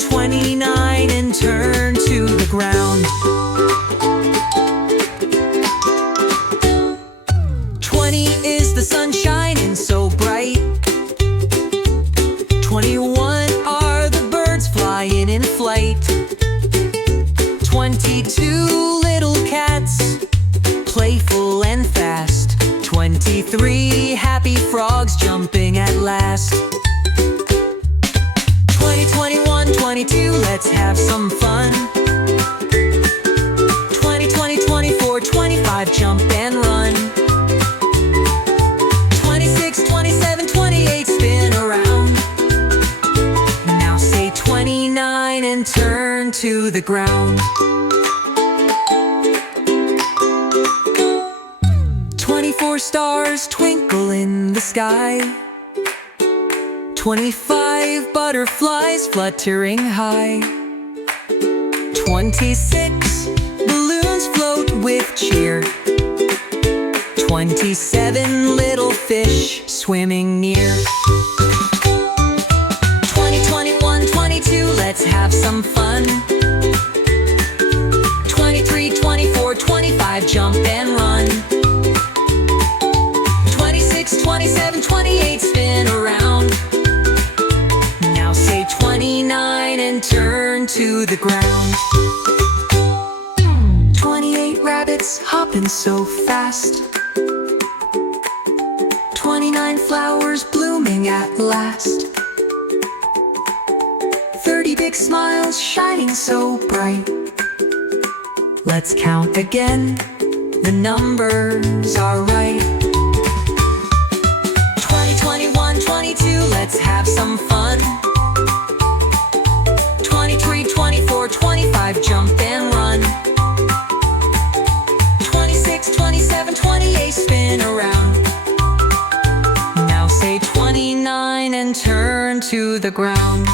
29 and turn to the ground. 20 is the sun shining so bright. 21 are the birds flying in flight. 22 little cats, playful and fast. 23 happy frogs jumping at last. 20, 21, 22, let's have some fun. 20, 20, 24, 25, jump and run. 26, 27, 28, spin around. Now say 29 and turn to the ground. 24 stars twinkle in the sky. 25 butterflies fluttering high. 26 balloons float with cheer. 27 little fish swimming near. 20, 21, 22, let's have some fun. 23, 24, 25, jump and run. 26, 27, 28, spin around. Now say 29 and turn to the ground. 28 rabbits hopping so fast. 29 flowers blooming at last. 30 big smiles shining so bright. Let's count again, the numbers are right. 20, 21, 22, let's have some fun. 23, 24, 25, jump and run. 26, 27, 28, spin around. Now say 29 and turn to the ground.